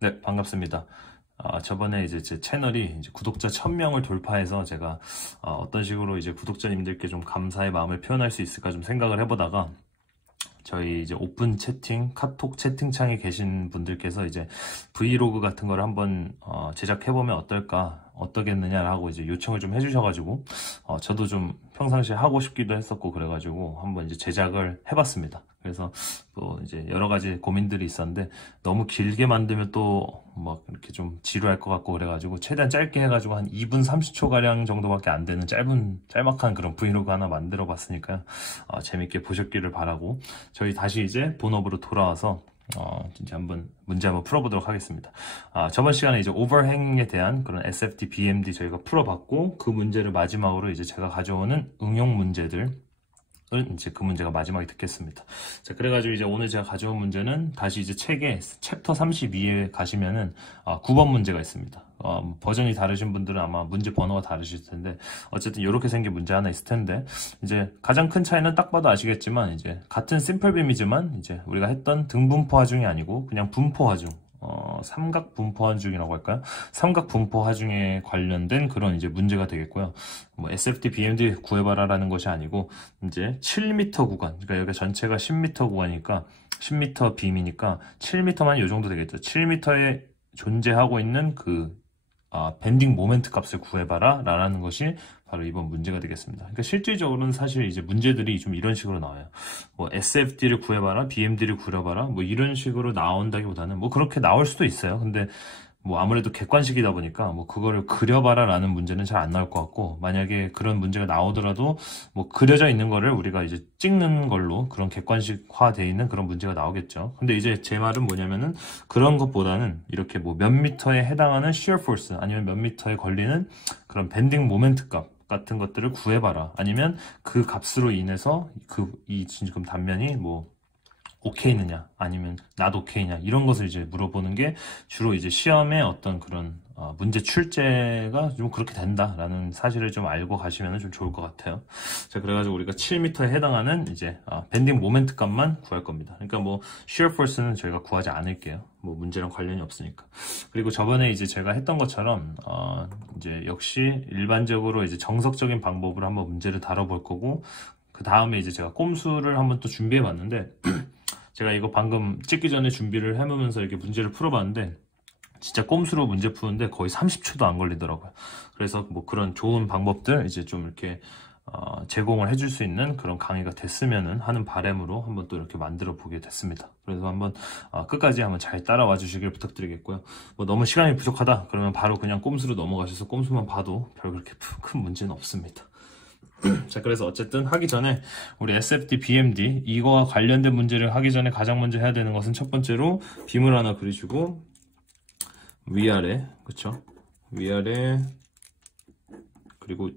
네, 반갑습니다. 저번에 이제 제 채널이 이제 구독자 1000명을 돌파해서 제가 어떤 식으로 이제 구독자님들께 좀 감사의 마음을 표현할 수 있을까 좀 생각을 해보다가 저희 이제 오픈 채팅, 카톡 채팅창에 계신 분들께서 이제 브이로그 같은 걸 한번 제작해보면 어떠겠느냐라고 이제 요청을 좀 해주셔가지고 저도 좀 평상시에 하고 싶기도 했었고 그래가지고 한번 이제 제작을 해봤습니다. 그래서 또 이제 여러 가지 고민들이 있었는데 너무 길게 만들면 또 막 이렇게 좀 지루할 것 같고 그래가지고 최대한 짧게 해가지고 한 2분 30초 가량 정도밖에 안 되는 짤막한 그런 브이로그 하나 만들어 봤으니까 재밌게 보셨기를 바라고 저희 다시 이제 본업으로 돌아와서 진짜 문제 한번 풀어보도록 하겠습니다. 저번 시간에 이제 오버행에 대한 그런 SFT, BMD 저희가 풀어봤고 그 문제를 마지막으로 이제 제가 가져오는 응용 문제들 이제 그 문제가 마지막에 듣겠습니다. 자, 그래가지고 이제 오늘 제가 가져온 문제는 다시 이제 책의 챕터 32에 가시면은 9번 문제가 있습니다. 버전이 다르신 분들은 아마 문제 번호가 다르실 텐데 어쨌든 이렇게 생긴 문제 하나 있을 텐데 이제 가장 큰 차이는 딱 봐도 아시겠지만 이제 같은 심플빔이지만 이제 우리가 했던 등분포 하중이 아니고 그냥 분포 하중 삼각 분포 하중이라고 할까요? 삼각 분포 하중에 관련된 그런 이제 문제가 되겠고요. 뭐 SFT, BMD 구해봐라라는 것이 아니고 이제 7m 구간, 그러니까 여기 전체가 10m 구간이니까 10m 빔이니까 7m만 이 정도 되겠죠. 7m에 존재하고 있는 그 밴딩 모멘트 값을 구해봐라 라는 것이 바로 이번 문제가 되겠습니다. 그러니까 실질적으로는 사실 이제 문제들이 좀 이런 식으로 나와요. 뭐 SFD를 구해봐라, BMD를 구해봐라, 뭐 이런 식으로 나온다기보다는 뭐 그렇게 나올 수도 있어요. 근데 뭐 아무래도 객관식이다 보니까 뭐 그거를 그려봐라 라는 문제는 잘 안 나올 것 같고 만약에 그런 문제가 나오더라도 뭐 그려져 있는 거를 우리가 이제 찍는 걸로 그런 객관식화 돼 있는 그런 문제가 나오겠죠. 근데 이제 제 말은 뭐냐면은 그런 것보다는 이렇게 뭐 몇 미터에 해당하는 shear force 아니면 몇 미터에 걸리는 그런 밴딩 모멘트 값 같은 것들을 구해봐라. 아니면 그 값으로 인해서 이 지금 단면이 뭐 오케이느냐 아니면 not 오케이냐 이런 것을 이제 물어보는 게 주로 이제 시험에 어떤 그런 문제 출제가 좀 그렇게 된다라는 사실을 좀 알고 가시면 좀 좋을 것 같아요. 자, 그래가지고 우리가 7m에 해당하는 이제 밴딩 모멘트 값만 구할 겁니다. 그러니까 뭐 shear force는 저희가 구하지 않을게요. 뭐 문제랑 관련이 없으니까. 그리고 저번에 이제 제가 했던 것처럼 이제 역시 일반적으로 이제 정석적인 방법으로 한번 문제를 다뤄볼 거고 그 다음에 이제 제가 꼼수를 한번 또 준비해 봤는데 제가 이거 방금 찍기 전에 준비를 해보면서 이렇게 문제를 풀어봤는데 진짜 꼼수로 문제 푸는데 거의 30초도 안 걸리더라고요. 그래서 뭐 그런 좋은 방법들 이제 좀 이렇게 제공을 해줄 수 있는 그런 강의가 됐으면은 하는 바람으로 한번 또 이렇게 만들어 보게 됐습니다. 그래서 한번 끝까지 한번 잘 따라와 주시길 부탁드리겠고요. 뭐 너무 시간이 부족하다 그러면 바로 그냥 꼼수로 넘어가셔서 꼼수만 봐도 별 그렇게 큰 문제는 없습니다. 자, 그래서 어쨌든 하기 전에 우리 SFT, BMD 이거와 관련된 문제를 하기 전에 가장 먼저 해야 되는 것은 첫 번째로 빔을 하나 그리시고 위아래, 그쵸? 위아래 그리고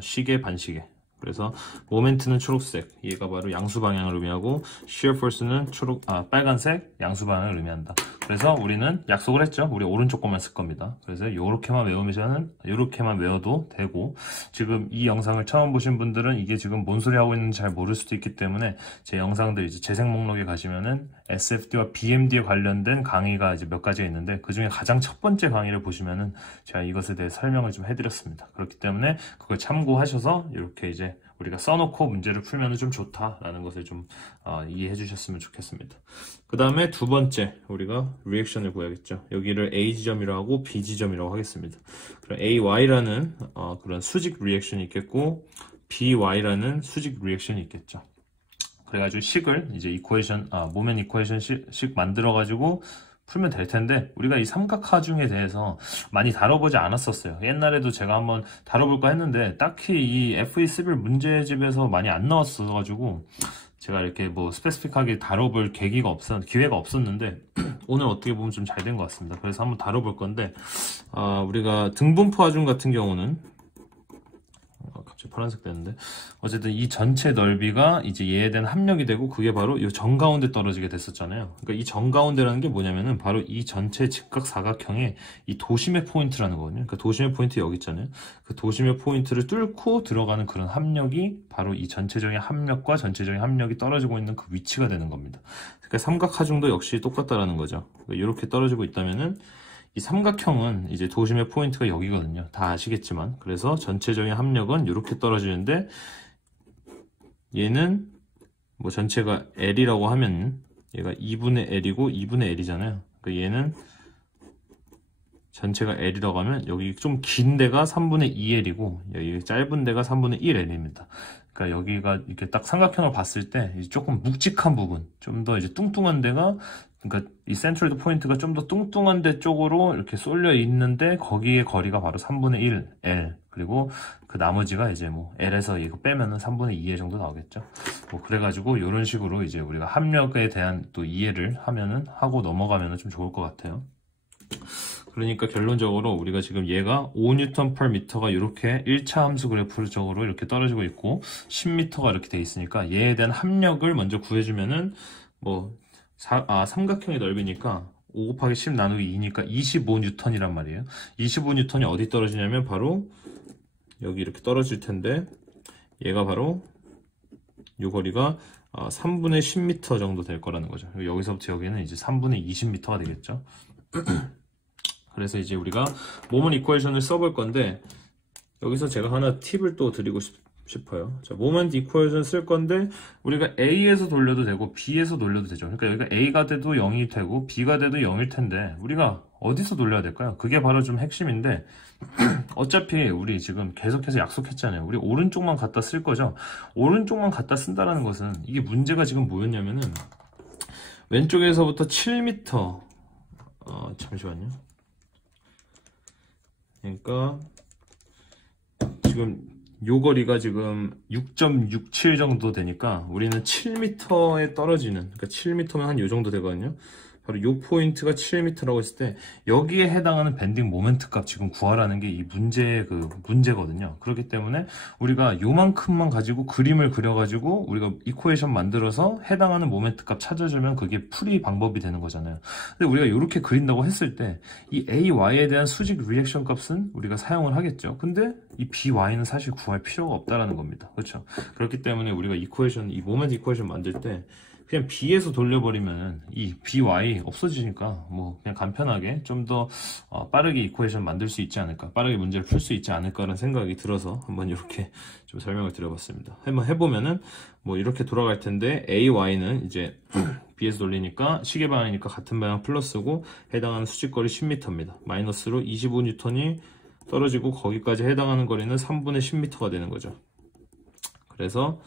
시계, 반시계. 그래서 모멘트는 초록색, 얘가 바로 양수 방향을 의미하고 shear force는 빨간색, 양수 방향을 의미한다. 그래서 우리는 약속을 했죠. 우리 오른쪽 것만 쓸 겁니다. 그래서 요렇게만 외워도 되고 지금 이 영상을 처음 보신 분들은 이게 지금 뭔 소리 하고 있는지 잘 모를 수도 있기 때문에 제 영상들 이제 재생 목록에 가시면은 SFD와 BMD에 관련된 강의가 이제 몇 가지가 있는데 그 중에 가장 첫 번째 강의를 보시면은 제가 이것에 대해 설명을 좀 해드렸습니다. 그렇기 때문에 그걸 참고하셔서 이렇게 이제 우리가 써놓고 문제를 풀면 좀 좋다라는 것을 좀 이해해 주셨으면 좋겠습니다. 그 다음에 두 번째 우리가 리액션을 구해야겠죠. 여기를 A 지점이라고 하고 B 지점이라고 하겠습니다. 그럼 AY라는 그런 수직 리액션이 있겠고 BY라는 수직 리액션이 있겠죠. 그래가지고 식을 이제 모멘 이퀘이션 식 만들어가지고 풀면 될 텐데 우리가 이 삼각하중에 대해서 많이 다뤄보지 않았었어요. 옛날에도 제가 한번 다뤄볼까 했는데 딱히 이 FE11 문제집에서 많이 안 나왔어가지고 제가 이렇게 뭐 스페시픽하게 다뤄볼 기회가 없었는데 오늘 어떻게 보면 좀 잘 된 것 같습니다. 그래서 한번 다뤄볼 건데 우리가 등분포 하중 같은 경우는 갑자기 파란색 됐는데 어쨌든 이 전체 넓이가 이제 얘에 대한 합력이 되고 그게 바로 이 정가운데 떨어지게 됐었잖아요. 그러니까 이 정가운데라는 게 뭐냐면은 바로 이 전체 직각 사각형의 이 도심의 포인트라는 거거든요. 그러니까 도심의 포인트 여기 있잖아요. 그 도심의 포인트를 뚫고 들어가는 그런 합력이 바로 이 전체적인 합력과 전체적인 합력이 떨어지고 있는 그 위치가 되는 겁니다. 그러니까 삼각하중도 역시 똑같다라는 거죠. 그러니까 이렇게 떨어지고 있다면은 이 삼각형은 이제 도심의 포인트가 여기거든요. 다 아시겠지만. 그래서 전체적인 합력은 이렇게 떨어지는데 얘는 뭐 전체가 L이라고 하면 얘가 2분의 L이고 2분의 L이잖아요. 그러니까 얘는 전체가 L이라고 하면 여기 좀 긴 데가 3분의 2L이고 여기 짧은 데가 3분의 1L입니다. 그러니까 여기가 이렇게 딱 삼각형을 봤을 때 조금 묵직한 부분, 좀 더 이제 뚱뚱한 데가 그러니까 이 센트로이드 포인트가 좀 더 뚱뚱한 데 쪽으로 이렇게 쏠려 있는데 거기에 거리가 바로 3분의 1 L 그리고 그 나머지가 이제 뭐 L에서 이거 빼면은 3분의 2L 정도 나오겠죠. 뭐 그래가지고 이런 식으로 이제 우리가 합력에 대한 또 이해를 하면은 하고 넘어가면은 좀 좋을 것 같아요. 그러니까 결론적으로 우리가 지금 얘가 5Nm/m가 이렇게 1차 함수 그래프적으로 이렇게 떨어지고 있고 10m가 이렇게 돼 있으니까 얘에 대한 합력을 먼저 구해주면은 뭐 삼각형의 넓이니까 5 곱하기 10 나누기 2니까 25N이란 말이에요. 25N이 어디 떨어지냐면 바로 여기 이렇게 떨어질 텐데 얘가 바로 이 거리가 3분의 10m 정도 될 거라는 거죠. 여기서부터 여기는 이제 3분의 20m가 되겠죠. 그래서 이제 우리가 모먼트 이퀘이션을 써볼 건데 여기서 제가 하나 팁을 또 드리고 싶어요. 자, 모먼트 이퀘이션 쓸 건데 우리가 A에서 돌려도 되고 B에서 돌려도 되죠. 그러니까 여기가 A가 돼도 0이 되고 B가 돼도 0일 텐데 우리가 어디서 돌려야 될까요? 그게 바로 좀 핵심인데 어차피 우리 지금 계속해서 약속했잖아요. 우리 오른쪽만 갖다 쓸 거죠. 오른쪽만 갖다 쓴다는 것은 이게 문제가 지금 뭐였냐면은 왼쪽에서부터 7m 잠시만요. 그러니까 지금 요 거리가 지금 6.67 정도 되니까 우리는 7m에 떨어지는 그러니까 7m면 한 요 정도 되거든요. 바로 요 포인트가 7m라고 했을 때 여기에 해당하는 밴딩 모멘트 값 지금 구하라는 게 이 문제의 그 문제거든요. 그렇기 때문에 우리가 요만큼만 가지고 그림을 그려가지고 우리가 이퀘이션 만들어서 해당하는 모멘트 값 찾아주면 그게 풀이 방법이 되는 거잖아요. 근데 우리가 이렇게 그린다고 했을 때 이 AY에 대한 수직 리액션 값은 우리가 사용을 하겠죠. 근데 이 BY는 사실 구할 필요가 없다라는 겁니다. 그렇죠? 그렇기 때문에 우리가 이퀘이션, 이 모멘트 이퀘이션 만들 때 그냥 B에서 돌려버리면 이 BY 없어지니까 뭐 그냥 간편하게 좀 더 빠르게 이퀘이션 만들 수 있지 않을까, 빠르게 문제를 풀 수 있지 않을까라는 생각이 들어서 한번 이렇게 좀 설명을 드려봤습니다. 한번 해보면은 뭐 이렇게 돌아갈 텐데 AY는 이제 B에서 돌리니까 시계 방향이니까 같은 방향 플러스고 해당하는 수직거리 10m입니다. 마이너스로 25N이 떨어지고 거기까지 해당하는 거리는 3분의 10m가 되는 거죠. 그래서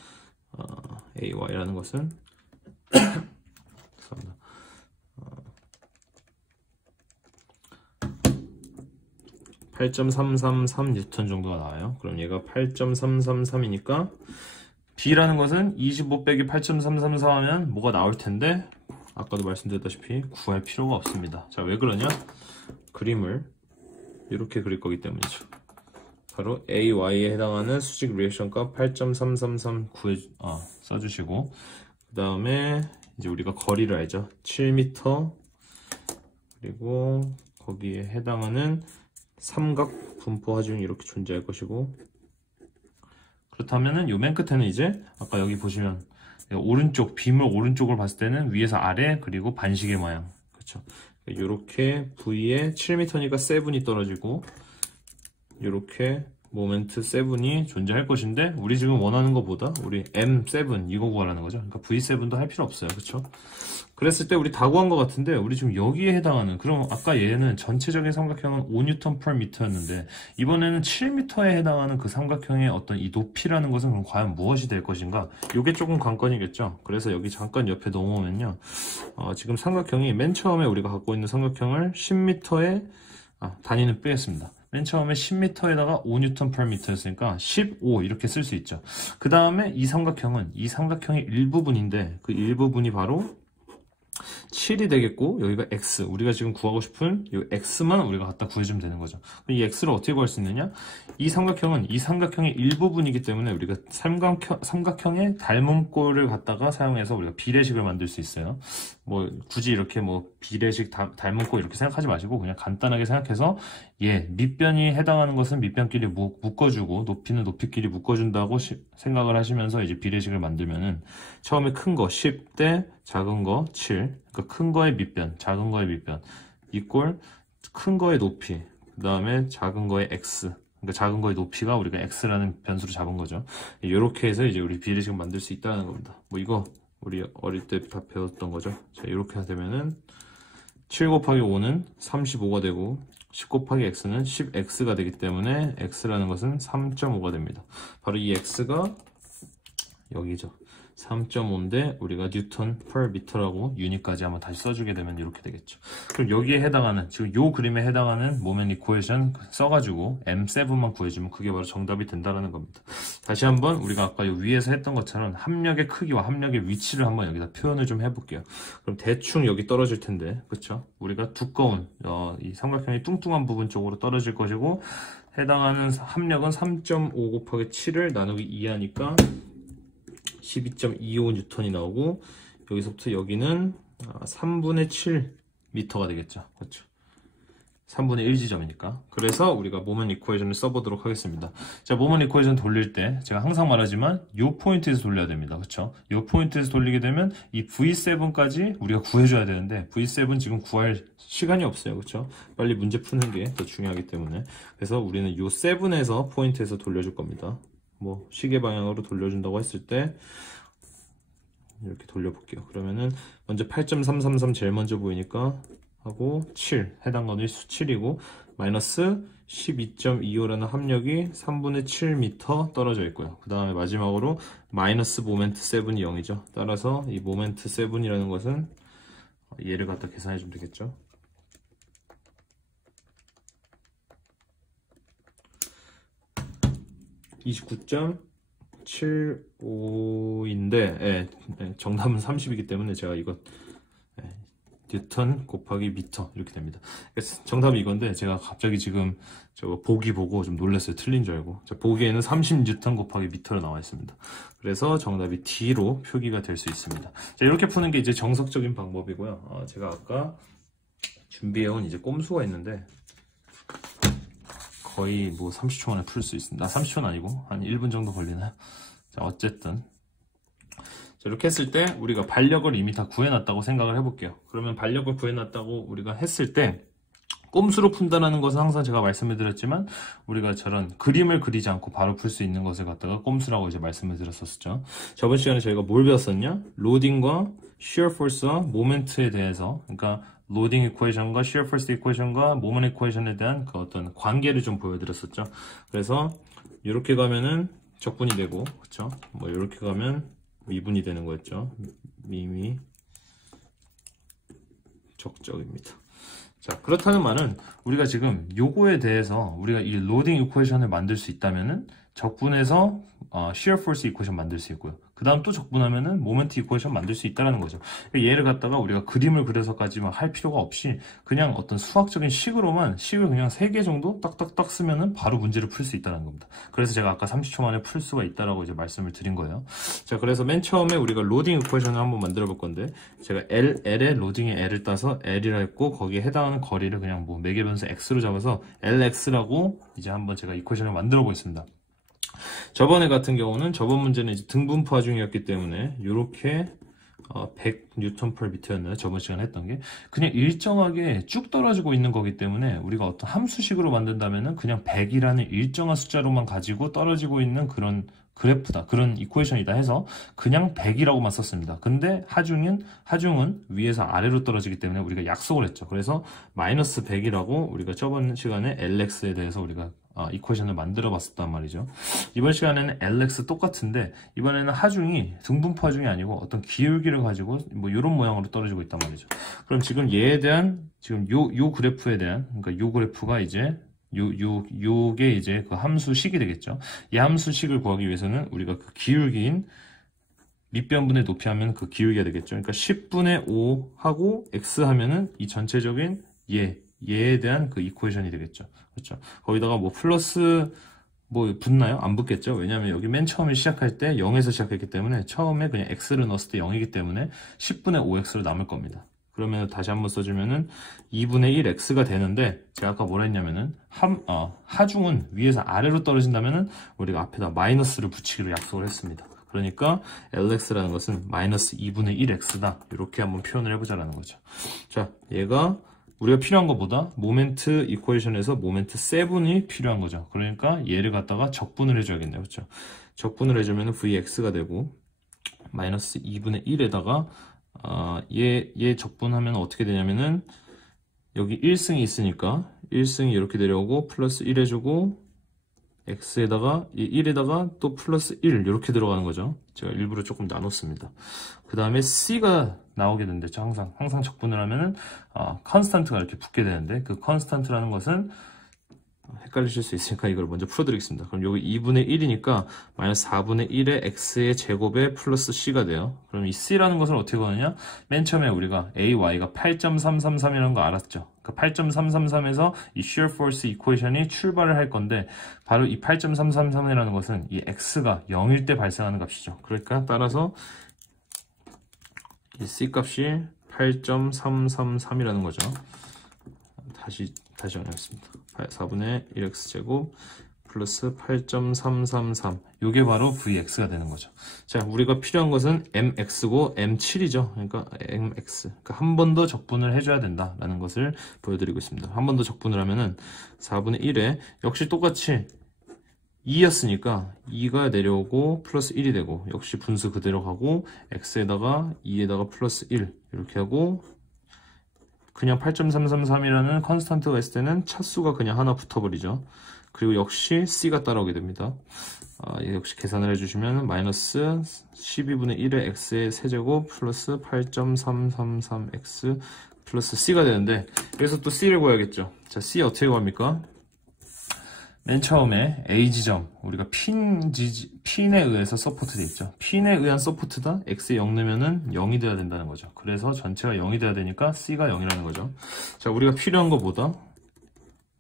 AY라는 것은 8.333N 정도가 나와요. 그럼 얘가 8.333이니까 B라는 것은 25 빼기 8.333 하면 뭐가 나올 텐데 아까도 말씀드렸다시피 구할 필요가 없습니다. 자, 왜 그러냐? 그림을 이렇게 그릴 거기 때문이죠. 바로 AY에 해당하는 수직 리액션 값 8.333 써주시고 그 다음에 이제 우리가 거리를 알죠. 7m 그리고 거기에 해당하는 삼각 분포 하중이 이렇게 존재할 것이고 그렇다면은 요 맨 끝에는 이제 아까 여기 보시면 오른쪽 빔을 오른쪽을 봤을 때는 위에서 아래 그리고 반시계 모양 그렇죠. 요렇게 V에 7m니까 7이 떨어지고 요렇게 모멘트 7이 존재할 것인데 우리 지금 원하는 것보다 우리 M7 이거 구하라는 거죠. 그러니까 V7도 할 필요 없어요. 그렇죠? 그랬을 때 우리 다 구한 것 같은데 우리 지금 여기에 해당하는 그럼 아까 얘는 전체적인 삼각형은 5Nm/m였는데 이번에는 7m에 해당하는 그 삼각형의 어떤 이 높이라는 것은 그럼 과연 무엇이 될 것인가? 이게 조금 관건이겠죠. 그래서 여기 잠깐 옆에 넘어오면요. 지금 삼각형이 맨 처음에 우리가 갖고 있는 삼각형을 10m에 단위는 빼겠습니다. 맨 처음에 10m에다가 5Nm/m였으니까 15 이렇게 쓸 수 있죠. 그 다음에 이 삼각형은 이 삼각형의 일부분인데 그 일부분이 바로 7이 되겠고 여기가 x, 우리가 지금 구하고 싶은 이 x만 우리가 갖다 구해주면 되는 거죠. 이 x를 어떻게 구할 수 있느냐? 이 삼각형은 이 삼각형의 일부분이기 때문에 우리가 삼각형의 닮은 꼴을 갖다가 사용해서 우리가 비례식을 만들 수 있어요. 뭐 굳이 이렇게 뭐 비례식 닮은 꼴 이렇게 생각하지 마시고 그냥 간단하게 생각해서 밑변이 해당하는 것은 밑변끼리 묶어주고 높이는 높이끼리 묶어준다고 생각을 하시면서 이제 비례식을 만들면은 처음에 큰 거 10대 작은 거 7, 그러니까 큰 거의 밑변, 작은 거의 밑변 이꼴 큰 거의 높이, 그 다음에 작은 거의 x, 그러니까 작은 거의 높이가 우리가 x라는 변수로 잡은 거죠. 이렇게 해서 이제 우리 비례식을 만들 수 있다는 겁니다. 뭐 이거 우리 어릴 때 다 배웠던 거죠. 자, 이렇게 되면은 7 곱하기 5는 35가 되고 10 곱하기 x는 10x가 되기 때문에 x라는 것은 3.5가 됩니다. 바로 이 x가 여기죠. 3.5인데 우리가 뉴턴 per 미터라고 유닛까지 한번 다시 써주게 되면 이렇게 되겠죠. 그럼 여기에 해당하는, 지금 요 그림에 해당하는 모멘 이퀘이션 써가지고 M7만 구해주면 그게 바로 정답이 된다는 겁니다. 다시 한번 우리가 아까 요 위에서 했던 것처럼 합력의 크기와 합력의 위치를 한번 여기다 표현을 좀 해볼게요. 그럼 대충 여기 떨어질 텐데, 그쵸? 우리가 두꺼운 이 삼각형이 뚱뚱한 부분 쪽으로 떨어질 것이고 해당하는 합력은 3.5 곱하기 7을 나누기 2 하니까 12.25 뉴턴이 나오고 여기서부터 여기는 3분의 7 미터가 되겠죠. 그렇죠? 3분의 1 지점이니까. 그래서 우리가 모멘 이퀘이션을 써보도록 하겠습니다. 자, 모멘 이퀘이션 돌릴 때 제가 항상 말하지만 이 포인트에서 돌려야 됩니다. 그렇죠? 이 포인트에서 돌리게 되면 이 V7까지 우리가 구해줘야 되는데 V7 지금 구할 시간이 없어요. 그렇죠? 빨리 문제 푸는 게 더 중요하기 때문에. 그래서 우리는 이 7에서 포인트에서 돌려줄 겁니다. 뭐 시계 방향으로 돌려준다고 했을 때 이렇게 돌려볼게요. 그러면은 먼저 8.333 제일 먼저 보이니까 하고 7 해당 건이 수 7이고 마이너스 12.25라는 합력이 3분의 7m 떨어져 있고요. 그 다음에 마지막으로 마이너스 모멘트 7이 0이죠. 따라서 이 모멘트 7이라는 것은 얘를 갖다 계산해 주면 되겠죠. 29.75인데 정답은 30이기 때문에 제가 이거 뉴턴 곱하기 미터 이렇게 됩니다. 정답이 이건데 제가 갑자기 지금 저거 보기 보고 좀 놀랐어요. 틀린 줄 알고. 보기에는 30 뉴턴 곱하기 미터로 나와 있습니다. 그래서 정답이 D로 표기가 될 수 있습니다. 자, 이렇게 푸는 게 이제 정석적인 방법이고요. 제가 아까 준비해온 이제 꼼수가 있는데 거의 뭐 30초 만에 풀 수 있습니다. 30초는 아니고 한 1분 정도 걸리나요? 자, 어쨌든 자, 이렇게 했을 때 우리가 반력을 이미 다 구해놨다고 생각을 해볼게요. 그러면 반력을 구해놨다고 우리가 했을 때 꼼수로 푼다는 것은 항상 제가 말씀을 드렸지만 우리가 저런 그림을 그리지 않고 바로 풀 수 있는 것을 갖다가 꼼수라고 이제 말씀을 드렸었죠. 저번 시간에 저희가 뭘 배웠었냐? 로딩과 shear force와 모멘트에 대해서, 그러니까 로딩 이퀘이션과 shear force 이퀘이션과 모멘트 이퀘이션에 대한 그 어떤 관계를 좀 보여드렸었죠. 그래서 이렇게 가면은 적분이 되고, 그렇죠? 뭐 이렇게 가면 미분이 되는 거였죠. 미미 적적입니다. 자, 그렇다는 말은 우리가 지금 요거에 대해서 우리가 이 로딩 이퀘이션을 만들 수 있다면은 적분해서 shear force 이퀘이션 만들 수 있고요. 그 다음 또 적분하면은 모멘트 이퀘이션 만들 수 있다는 거죠. 얘를 갖다가 우리가 그림을 그려서까지만 할 필요가 없이 그냥 어떤 수학적인 식으로만 식을 그냥 3개 정도 딱딱딱 쓰면은 바로 문제를 풀 수 있다는 겁니다. 그래서 제가 아까 30초 만에 풀 수가 있다라고 이제 말씀을 드린 거예요. 자, 그래서 맨 처음에 우리가 로딩 이퀘이션을 한번 만들어 볼 건데 제가 L에 로딩의 L을 따서 L이라 했고 거기에 해당하는 거리를 그냥 뭐 매개변수 X로 잡아서 LX라고 이제 한번 제가 이퀘이션을 만들어 보겠습니다. 저번에 같은 경우는 저번 문제는 이제 등분포 하중이었기 때문에 이렇게 100 뉴턴 per 미터였나요? 저번 시간에 했던 게 그냥 일정하게 쭉 떨어지고 있는 거기 때문에 우리가 어떤 함수식으로 만든다면은 그냥 100이라는 일정한 숫자로만 가지고 떨어지고 있는 그런 그래프다, 그런 이퀘이션이다 해서 그냥 100이라고만 썼습니다. 근데 하중은 위에서 아래로 떨어지기 때문에 우리가 약속을 했죠. 그래서 마이너스 100이라고 우리가 저번 시간에 LX에 대해서 우리가 이퀘이션을 만들어 봤었단 말이죠. 이번 시간에는 LX 똑같은데 이번에는 하중이 등분포 하중이 아니고 어떤 기울기를 가지고 뭐 이런 모양으로 떨어지고 있단 말이죠. 그럼 지금 얘에 대한 지금 요 그래프에 대한, 그러니까 요 그래프가 이제 요게 이제 그 함수식이 되겠죠. 이 함수식을 구하기 위해서는 우리가 그 기울기인 밑변분의 높이 하면 그 기울기가 되겠죠. 그러니까 10분의 5 하고 x 하면은 이 전체적인 얘에 대한 그 이쿠에이션이 되겠죠. 그렇죠. 거기다가 뭐 플러스 뭐 붙나요? 안 붙겠죠. 왜냐하면 여기 맨 처음에 시작할 때 0에서 시작했기 때문에 처음에 그냥 x를 넣었을 때 0이기 때문에 10분의 5x로 남을 겁니다. 그러면 다시 한번 써주면은 2분의 1x가 되는데, 제가 아까 뭐라 했냐면은 하중은 위에서 아래로 떨어진다면은 우리가 앞에다 마이너스를 붙이기로 약속을 했습니다. 그러니까 lx라는 것은 마이너스 2분의 1x다. 이렇게 한번 표현을 해보자라는 거죠. 자, 얘가 우리가 필요한 것보다 모멘트 이퀘이션에서 모멘트 7이 필요한 거죠. 그러니까 얘를 갖다가 적분을 해줘야겠네요. 그렇죠? 적분을 해주면 vx가 되고, 마이너스 2분의 1에다가 얘 적분하면 어떻게 되냐면은, 여기 1승이 있으니까 1승이 이렇게 내려오고 플러스 1 해주고, x에다가 이 1에다가 또 플러스 1 이렇게 들어가는 거죠. 제가 일부러 조금 나눴습니다. 그 다음에 c가 나오게 된댔죠. 항상 적분을 하면은 컨스탄트가 이렇게 붙게 되는데, 그 컨스탄트라는 것은 헷갈리실 수 있으니까 이걸 먼저 풀어드리겠습니다. 그럼 여기 2분의 1이니까 마이너스 4분의 1의 x의 제곱에 플러스 c가 돼요. 그럼 이 c라는 것을 어떻게 구하느냐? 맨 처음에 우리가 ay가 8.333이라는 거 알았죠? 그 8.333에서 이 shear force 이퀘이션이 출발을 할 건데, 바로 이 8.333이라는 것은 이 x가 0일 때 발생하는 값이죠. 그러니까 따라서 이 c 값이 8.333이라는 거죠. 다시 정리하겠습니다. 4분의 1x제곱 플러스 8.333, 요게 바로 vx가 되는 거죠. 자, 우리가 필요한 것은 mx고 m7이죠. 그러니까 mx, 그러니까 한 번 더 적분을 해줘야 된다라는 것을 보여드리고 있습니다. 한 번 더 적분을 하면은 4분의 1에 역시 똑같이 2였으니까 2가 내려오고 플러스 1이 되고, 역시 분수 그대로 가고 x에다가 2에다가 플러스 1 이렇게 하고, 그냥 8.333이라는 컨스탄트가 있을 때는 차수가 그냥 하나 붙어버리죠. 그리고 역시 c가 따라오게 됩니다. 역시 계산을 해주시면 마이너스 12분의 1의 x의 세제곱 플러스 8.333x 플러스 c가 되는데, 여기서 또 c를 구해야겠죠. 자, c 어떻게 구합니까? 맨 처음에 A 지점, 우리가 핀에 의해서 서포트 돼 있죠. 핀에 의한 서포트다 x에 0 넣으면은 0이 돼야 된다는 거죠. 그래서 전체가 0이 돼야 되니까 c가 0이라는 거죠. 자, 우리가 필요한 것보다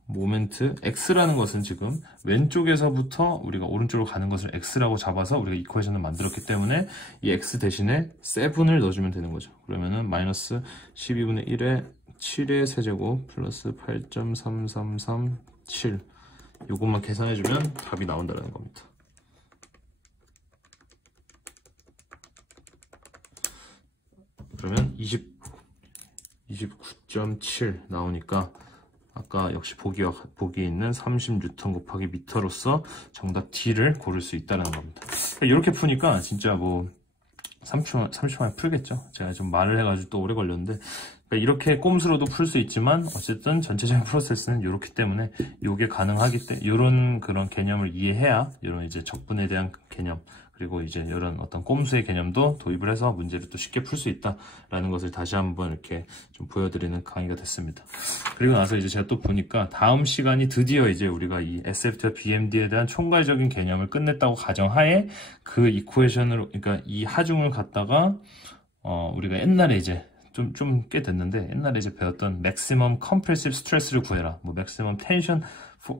모멘트 x라는 것은 지금 왼쪽에서부터 우리가 오른쪽으로 가는 것을 x라고 잡아서 우리가 이퀘이션을 만들었기 때문에 이 x 대신에 7을 넣어주면 되는 거죠. 그러면은 마이너스 12분의 1의 7의 세제곱 플러스 8.3337, 요것만 계산해주면 답이 나온다는 겁니다. 그러면 29.7 나오니까 아까 역시 보기에 있는 30N 곱하기 미터로서 정답 D를 고를 수 있다는 겁니다. 이렇게 푸니까 진짜 뭐 30초 만에 풀겠죠. 제가 좀 말을 해가지고 또 오래 걸렸는데, 그러니까 이렇게 꼼수로도 풀 수 있지만 어쨌든 전체적인 프로세스는 이렇기 때문에 이게 가능하기 때문에 이런 그런 개념을 이해해야 이런 이제 적분에 대한 개념, 그리고 이제 이런 어떤 꼼수의 개념도 도입을 해서 문제를 또 쉽게 풀 수 있다라는 것을 다시 한번 이렇게 좀 보여드리는 강의가 됐습니다. 그리고 나서 이제 제가 또 보니까 다음 시간이 드디어 이제 우리가 이 SFT와 BMD에 대한 총괄적인 개념을 끝냈다고 가정하에 그 이퀘이션으로, 그러니까 이 하중을 갖다가 우리가 옛날에 이제 좀 꽤 됐는데, 옛날에 이제 배웠던 maximum compressive stress를 구해라, 뭐 maximum tension,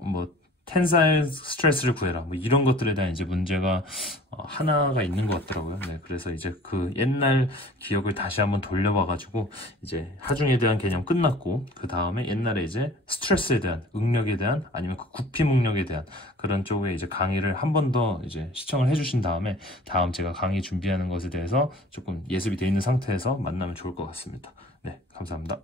뭐 텐사일 스트레스를 구해라, 뭐 이런 것들에 대한 이제 문제가 하나가 있는 것 같더라고요. 네, 그래서 이제 그 옛날 기억을 다시 한번 돌려봐가지고 이제 하중에 대한 개념 끝났고, 그 다음에 옛날에 이제 스트레스에 대한, 응력에 대한, 아니면 그 구피 응력에 대한 그런 쪽에 이제 강의를 한 번 더 이제 시청을 해주신 다음에 다음 제가 강의 준비하는 것에 대해서 조금 예습이 돼 있는 상태에서 만나면 좋을 것 같습니다. 네, 감사합니다.